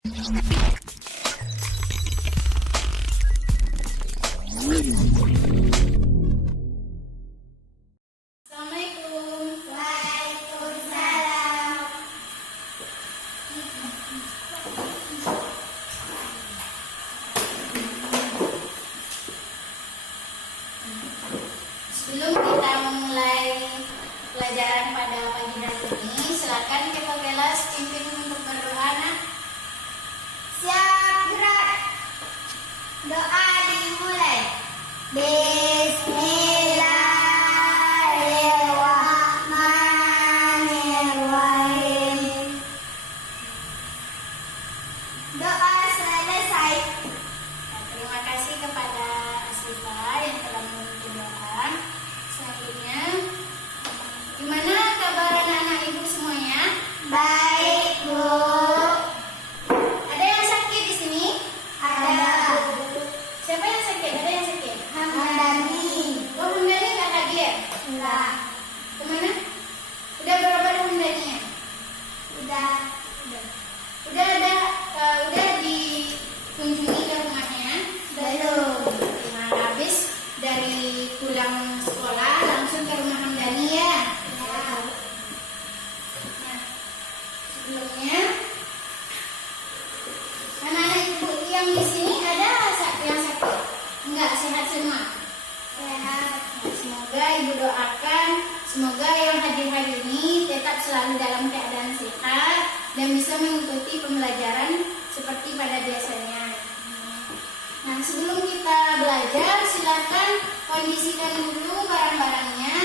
Sebelum kita memulai pelajaran pada pagi hari ini, silakan kita kelas pimpin untuk berdoa. Nak. Siap, gerak. Doa dimulai. Bismillahirrahmanirrahim. Doa selesai. Terima kasih kepada Asifa yang telah memimpin doa. Selanjutnya, gimana kabar anak-anak ibu semuanya? Baik, Bu. Ada yang sakit di sini? Ada. Siapa yang sakit? Ada yang sakit? Hamdani. Oh, Hamdani nggak hadir. Enggak. Kemana? Udah berapa Hamdaninya? Udah. Udah ada, udah dikunjungi ke rumahnya? Belum. Nah, habis dari pulang sekolah langsung ke rumah Hamdani ya. Nah, sebelumnya anak-anak ibu yang di sini ada yang sakit? Enggak, sehat semua. Sehat. Nah, semoga ibu doakan, semoga yang hadir hari ini tetap selalu dalam keadaan sehat dan bisa mengikuti pembelajaran seperti pada biasanya. Nah, sebelum kita belajar, silakan kondisikan dulu barang-barangnya,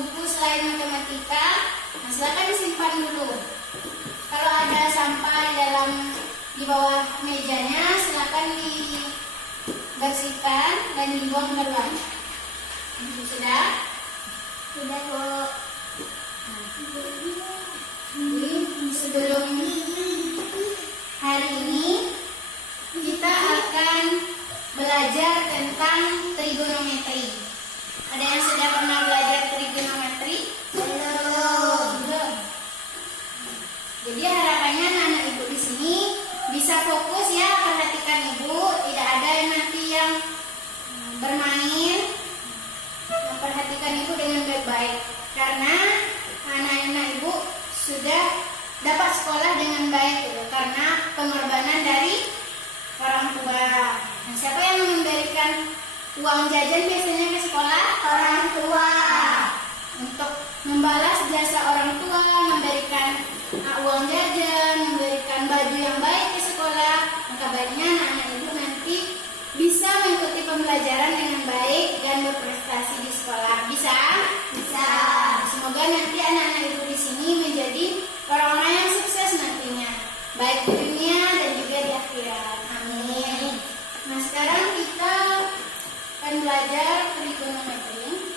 buku selain matematika. Nah, silakan disimpan dulu. Kalau ada sampah di bawah mejanya, silakan dibersihkan dan dibuang keluar. Sudah? Sudah, Bu. Jadi, sebelum hari ini kita akan belajar tentang trigonometri. Ada yang sudah pernah belajar trigonometri? Belum. Belum. Jadi harapannya anak-anak ibu di sini bisa fokus ya, perhatikan ibu, tidak ada yang nanti yang bermain. Perhatikan ibu dengan baik-baik karena anak-anak ibu sudah dapat sekolah dengan baik gitu, karena pengorbanan dari orang tua. Nah, siapa yang memberikan uang jajan biasanya ke sekolah? Orang tua. Untuk membalas jasa orang tua, memberikan uang jajan, memberikan baju yang baik ke sekolah, maka baiknya anak-anak ibu nanti bisa mengikuti pembelajaran dengan baik dan berprestasi di sekolah. Bisa? Bisa. Semoga nanti anak-anak ibu di sini menjadi orang-orang yang sukses nantinya, baik di dunia dan juga di akhirat. Amin. Nah, sekarang kita akan belajar trigonometri.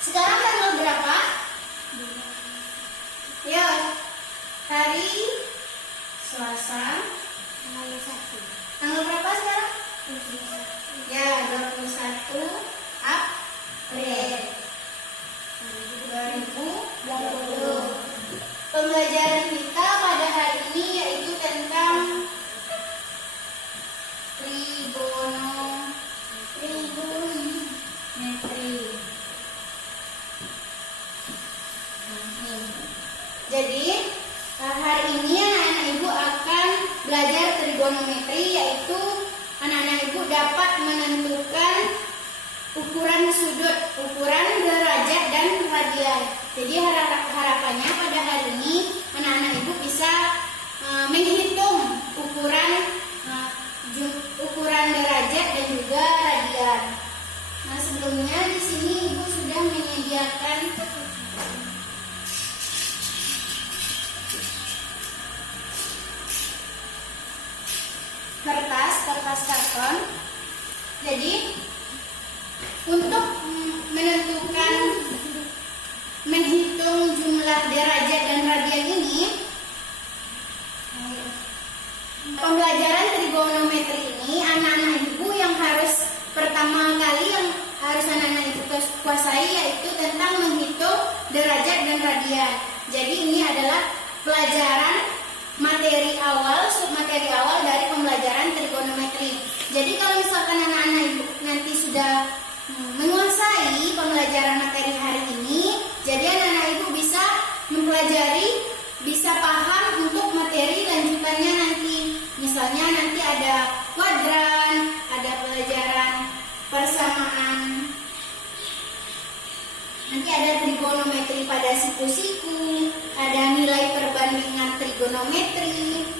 Sekarang tanggal berapa? Ya, hari Selasa. Tanggal berapa sekarang? Ya, 21 April 2020. Pembelajaran kita pada hari ini yaitu tentang trigonometri. Jadi hari ini anak-anak ibu akan belajar trigonometri, yaitu anak-anak ibu dapat menentukan ukuran sudut, ukuran derajat dan radian. Jadi harapannya pada hari ini anak-anak ibu bisa menghitung ukuran derajat dan juga radian. Nah, sebelumnya di sini ibu sudah menyediakan kertas karton. Jadi untuk menghitung jumlah derajat dan radian ini, pembelajaran trigonometri ini anak-anak ibu yang harus pertama kali yang harus anak-anak ibu kuasai yaitu tentang menghitung derajat dan radian. Jadi ini adalah pelajaran materi awal, submateri pembelajaran materi hari ini. Jadi anak-anak ibu bisa mempelajari, bisa paham untuk materi lanjutannya nanti. Misalnya nanti ada kuadran, ada pelajaran persamaan, nanti ada trigonometri pada siku-siku, ada nilai perbandingan trigonometri,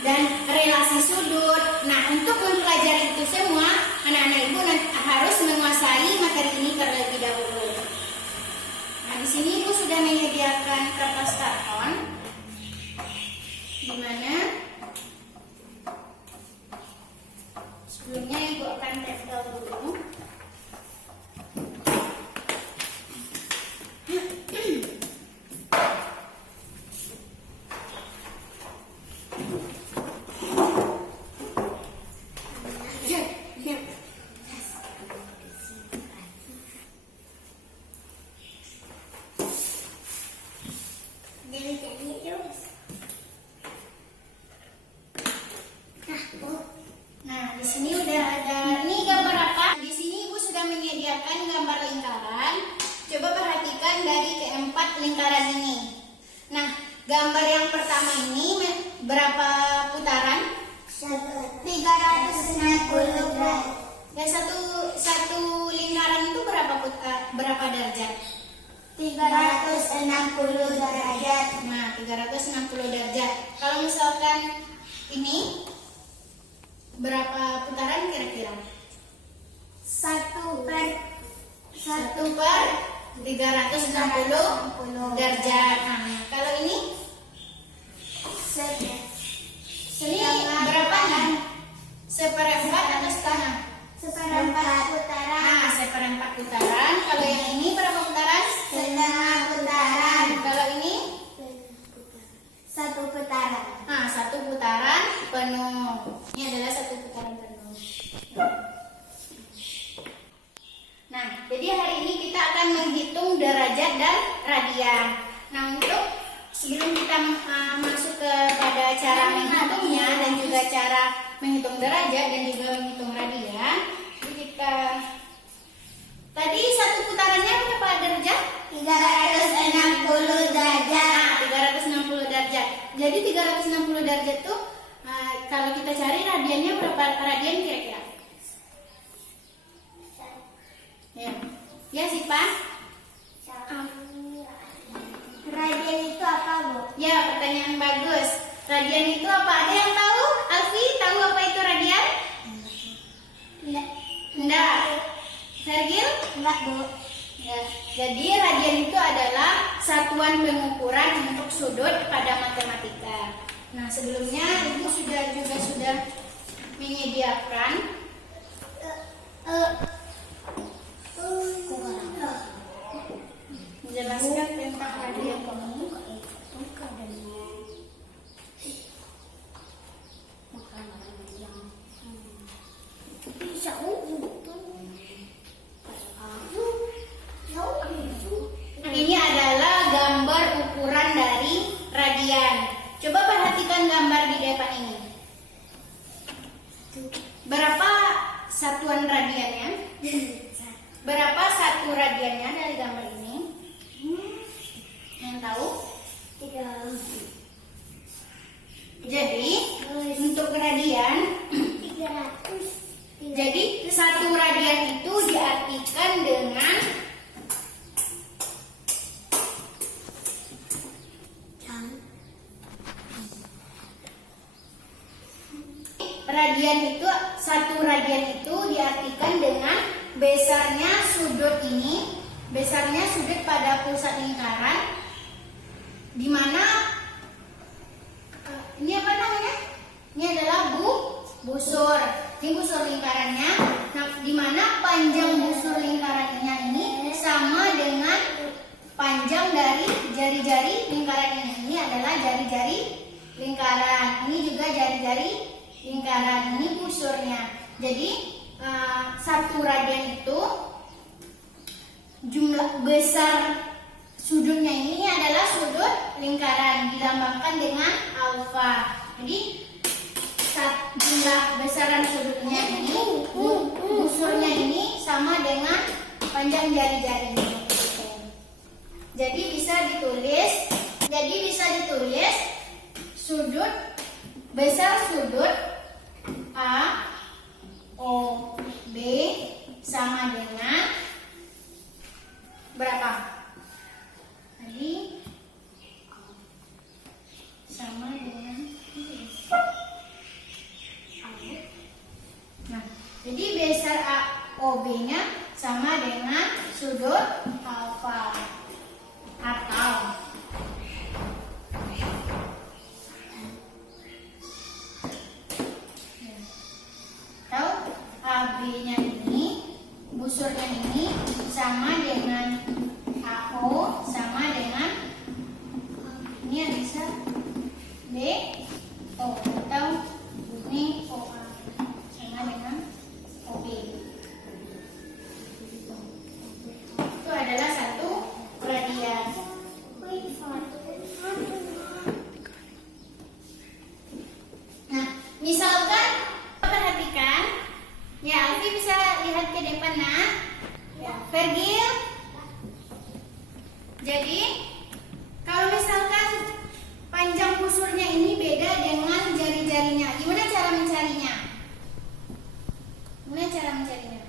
dan relasi sudut. Nah, untuk mempelajari itu semua, anak-anak ibu harus menguasai materi ini terlebih dahulu. Nah, di sini ibu sudah menyediakan kertas karton, di mana sebelumnya ibu akan tempel dulu. Nah, di sini udah ada, ini gambar apa? Di sini ibu sudah menyediakan gambar lingkaran. Coba perhatikan dari keempat lingkaran ini. Nah, gambar yang pertama ini berapa putaran? 360 derajat. Dan satu lingkaran itu berapa derajat? 360 derajat. Nah, 360 derajat. Kalau misalkan ini berapa putaran kira-kira? 1 per 360 derajat. Nah, kalau ini berapa nih? Seperempat atau setengah? seperempat putaran. Nah, seperempat putaran. Kalau yang ini berapa putaran? Setengah putaran. Kalau ini? 1 putaran. Nah, 1 putaran penuh. Ini adalah 1 putaran penuh. Nah, jadi hari ini kita akan menghitung derajat dan radian. Nah, untuk sebelum kita masuk kepada cara menghitungnya dan juga cara menghitung derajat dan juga menghitung radian, kita tadi 1 putarannya berapa derajat? 360 derajat. Nah, 360 derajat. Jadi 360 derajat tuh kalau kita cari radiannya berapa radian kira-kira? Ya sih Pak. Radian itu apa, Bu? Ya, pertanyaan bagus. Radian itu apa? Ada yang tahu? Alfi, tahu apa itu radian? Enggak. Sergil? Enggak, Bu. Ya. Jadi radian itu adalah satuan pengukuran untuk sudut pada matematika. Nah, sebelumnya Ibu juga sudah menyediakan menjelaskan tentang radian ini. Ini adalah gambar ukuran dari radian. Coba perhatikan gambar di depan ini. Berapa satuan radiannya? Berapa satu radiannya dari gambar ini? Yang tahu? 3. Jadi untuk radian, 300. jadi satu radian itu diartikan dengan satu radian itu diartikan dengan besarnya sudut ini, besarnya sudut pada pusat lingkaran, di mana ini apa namanya? Ini adalah busur. Ini busur lingkarannya. Nah, di mana panjang busur lingkarannya ini sama dengan panjang dari jari-jari lingkaran ini. Ini adalah jari-jari lingkaran. Ini juga jari-jari lingkaran. Ini busurnya. Jadi satu radian itu jumlah besar sudutnya ini adalah sudut lingkaran, dilambangkan dengan alfa. Jadi jumlah besaran sudutnya ini, busurnya ini sama dengan panjang panjang jari-jarinya. Jadi bisa ditulis sudut besar sudut A O B sama dengan berapa? Tadi sama dengan, nah, jadi besar A O B nya sama dengan sudut alfa atau AB nya ini, busurnya ini sama dengan AO sama dengan, ini yang bisa BO atau ini OA sama dengan OB. Itu adalah satu radian. Nah, misalkan perhatikan, ya Alfi bisa lihat ke depan nak. Vergil. Jadi kalau misalkan panjang busurnya ini beda dengan jari-jarinya, gimana cara mencarinya? Gimana cara mencarinya?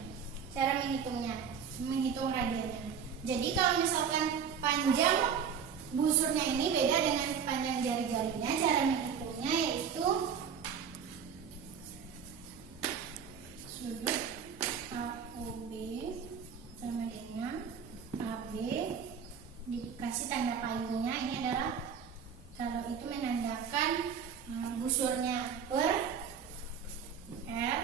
Cara menghitungnya, menghitung radiannya. Jadi kalau misalkan panjang busurnya ini beda dengan panjang jari-jarinya, cara menghitungnya yaitu sudut AOB sama dengan AB dikasih tanda payungnya. Ini adalah, kalau itu menandakan busurnya per R.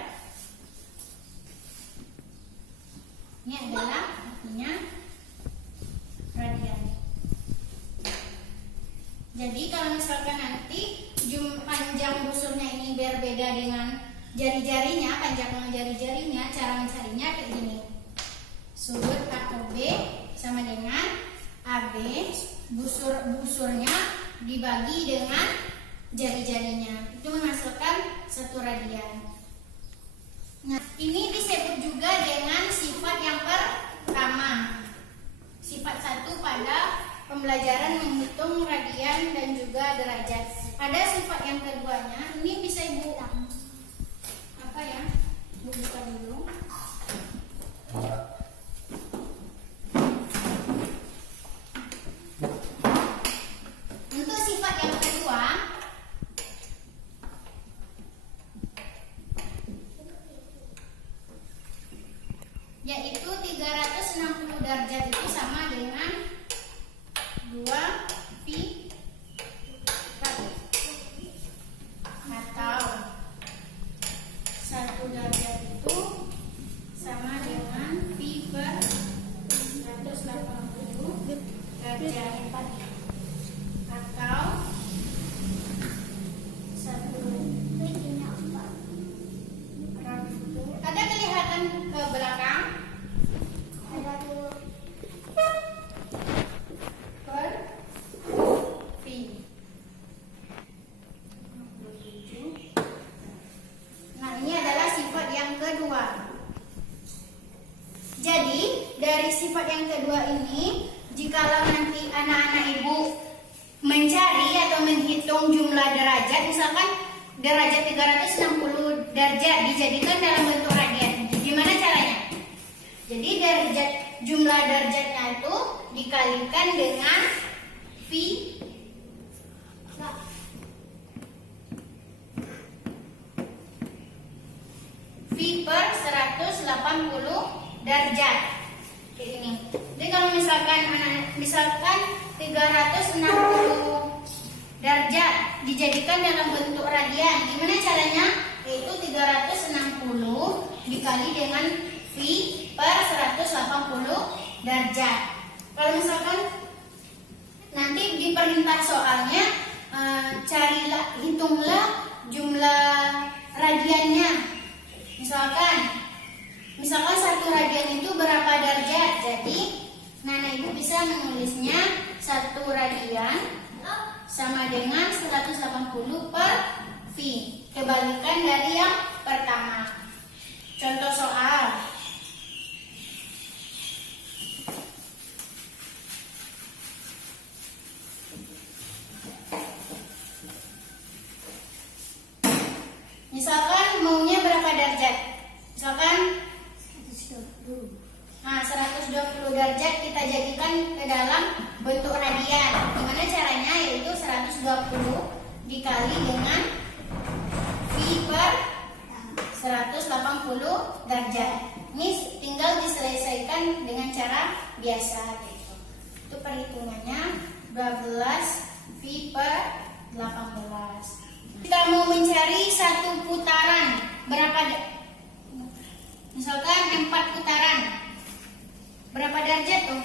Ini adalah artinya radian. Jadi kalau misalkan nanti panjang busurnya ini berbeda dengan jari-jarinya, panjang jari-jarinya, cara mencarinya kayak gini. Sudut AOB sama dengan AB, busurnya dibagi dengan jari-jarinya, itu menghasilkan satu radian. Nah, ini disebut juga dengan sifat yang pertama, sifat satu pada pembelajaran menghitung radian dan juga derajat. Ada sifat yang keduanya, ini bisa Ibu apa ya? Ibu buka dulu. Untuk sifat yang kedua, yaitu 360 derajat itu sama dengan 2 pi atau 1 derajat itu sama dengan pi per 180 derajat atau 1. Ada kelihatan ke belakang? Ada tuh. Per pi. Nah, ini adalah sifat yang kedua. Jadi, dari sifat yang kedua ini, jikalau nanti anak-anak Ibu mencari atau menghitung jumlah derajat, misalkan derajat 360 derajat dijadikan dalam bentuk radian. Gimana caranya? Jadi jumlah derajatnya itu dikalikan dengan pi per 180 derajat. Kayak ini. Jadi kalau misalkan 360 derajat dijadikan dalam bentuk radian, gimana caranya? Yaitu 360 dikali dengan pi per 180 derajat. Kalau misalkan nanti di perintah soalnya hitunglah jumlah radiannya. Misalkan 1 radian itu berapa derajat? Jadi Nana Ibu bisa menulisnya 1 radian sama dengan 180 per pi. Kebalikan dari yang pertama. Contoh soal. Misalkan maunya berapa derajat? Misalkan 120 derajat kita jadikan ke dalam bentuk radian. Gimana caranya? Yaitu 120 dikali dengan V per 180 derajat. Ini tinggal diselesaikan dengan cara biasa gitu. Itu perhitungannya 12 V per 18. Kita mau mencari satu putaran berapa? Misalkan 4 putaran. Berapa derajat tuh?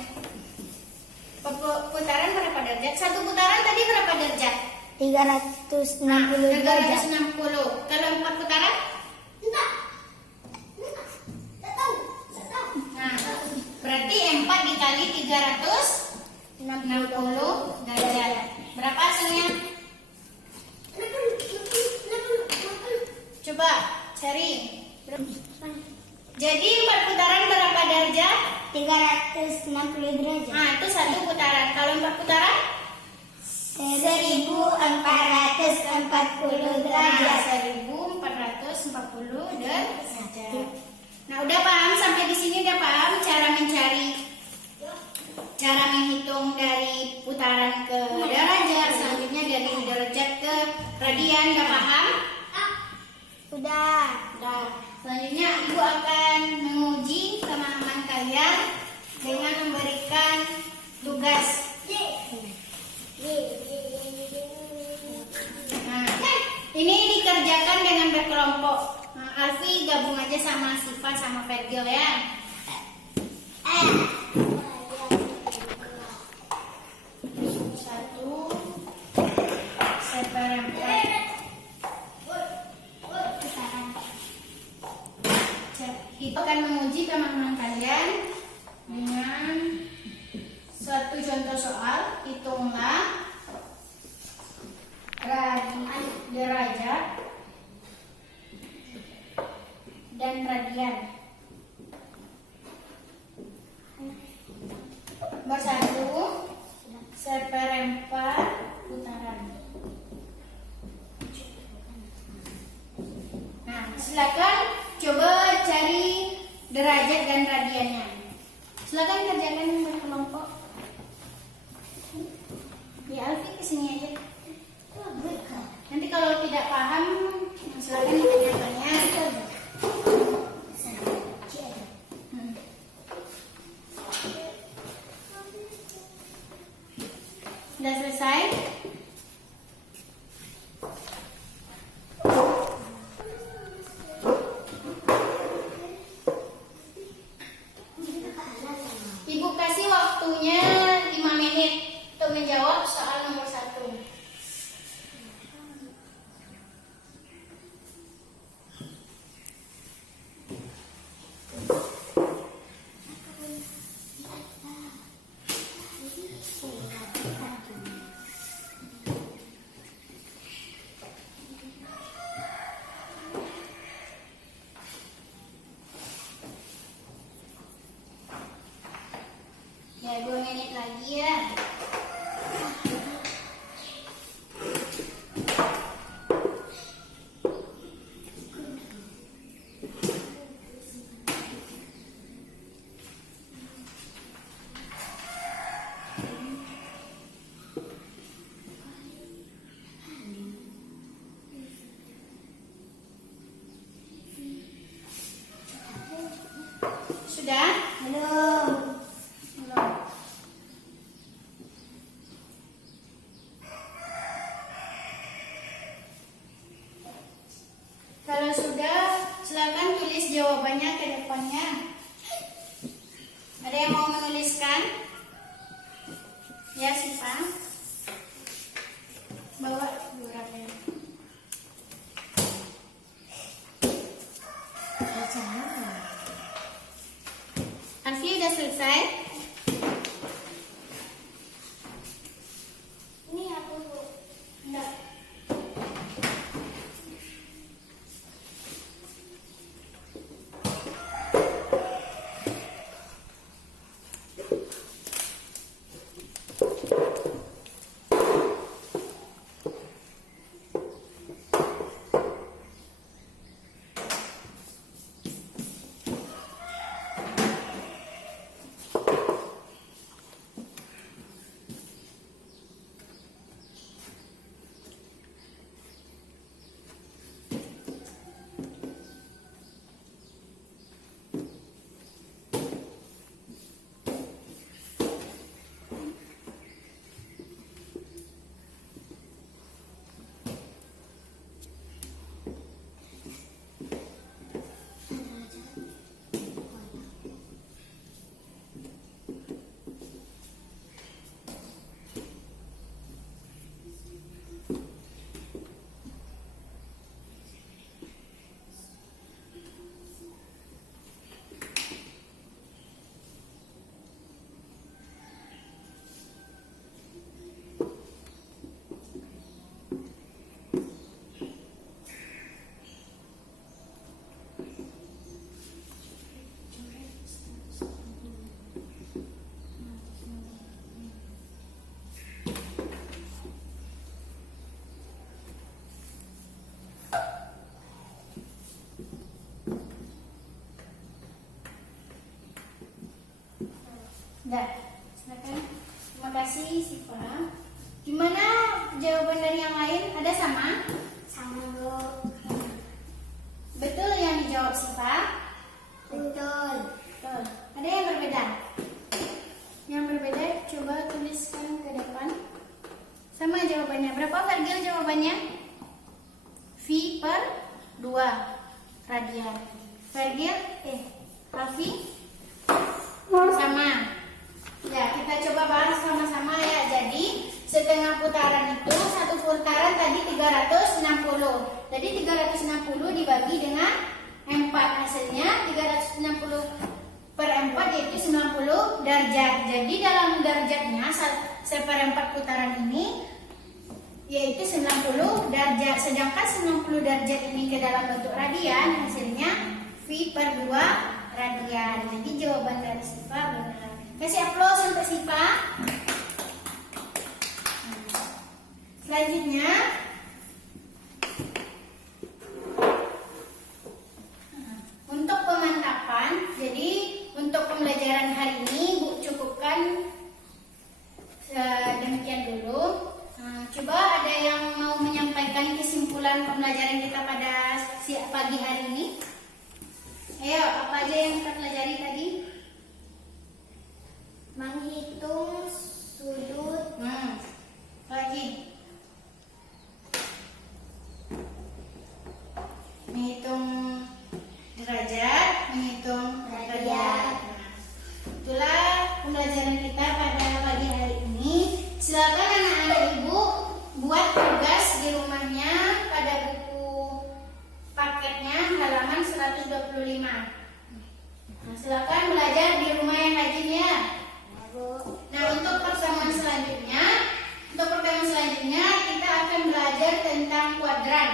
Putaran berapa derajat? Satu putaran tadi berapa derajat? 360 derajat. 360. Kalau 4 putaran? Enggak. Nah, berarti 4 dikali 360 derajat. Berapa hasilnya? Coba cari. Jadi 4 putaran berapa derajat? 360 derajat. Nah, itu satu putaran. Kalau 4 putaran? 1440 derajat. 1440 derajat. Nah, udah paham sampai di sini, udah paham cara mencari, cara menghitung dari putaran ke derajat, selanjutnya dari derajat ke radian, udah paham? Udah. Selanjutnya Ibu akan menguji pemahaman kalian dengan memberikan tugas. Nah, ini dikerjakan dengan berkelompok. Nah, Alfi gabung aja sama Siva sama Fergil ya. Satu seperempat. Kita akan menguji pemahaman kalian dengan suatu contoh soal. Hitunglah derajat dan radian. Bersatu seperempat putaran. Nah, silakan coba cari derajat dan radiannya. Silakan kerjakan berkelompok. Ya, Alfi kesini aja. Nanti kalau tidak paham, silakan ditanya-tanya. Sudah selesai? Ibu kasih waktunya 5 menit untuk menjawab soal nomor 1. Ya, 2 menit lagi ya. Sudah? Belum. Belum. Kalau sudah, silakan tulis jawabannya ke depannya. Ada yang mau menuliskan? Ya, Siva. Bawa suratnya. Alfi udah selesai? Ini aku. Enggak. per 2 radian. Vergil, Raffi? Sama. Ya, kita coba bahas sama-sama ya. Jadi, setengah putaran itu, satu putaran tadi 360. Jadi 360 dibagi dengan 4. Hasilnya 360 per 4 yaitu 90 derajat. Jadi dalam derajatnya seperempat putaran ini yaitu 90 derajat. Sedangkan 90 derajat ini ke dalam bentuk radian, hasilnya V per 2 radian. Jadi jawaban dari Siva benar. Kasih aplaus untuk Siva. Selanjutnya untuk pemantapan. Jadi untuk pembelajaran hari ini Bu cukupkan demikian dulu. Coba ada yang mau menyampaikan kesimpulan pembelajaran kita pada pagi hari ini? Ayo, apa aja yang kita pelajari tadi? Menghitung sudut. Lagi. Menghitung derajat, menghitung radian. Itulah pembelajaran kita pada pagi hari ini. Silakan anak-anak ibu buat tugas di rumahnya pada buku paketnya halaman 125. Silakan belajar di rumah yang rajin ya. Nah, untuk pertemuan selanjutnya kita akan belajar tentang kuadran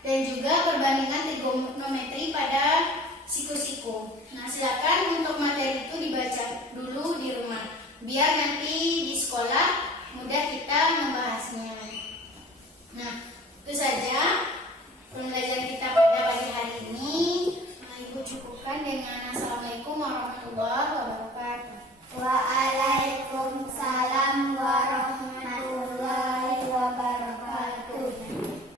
dan juga perbandingan trigonometri pada siku-siku. Nah, silakan untuk materi itu dibaca dulu di rumah biar nanti di sekolah mudah kita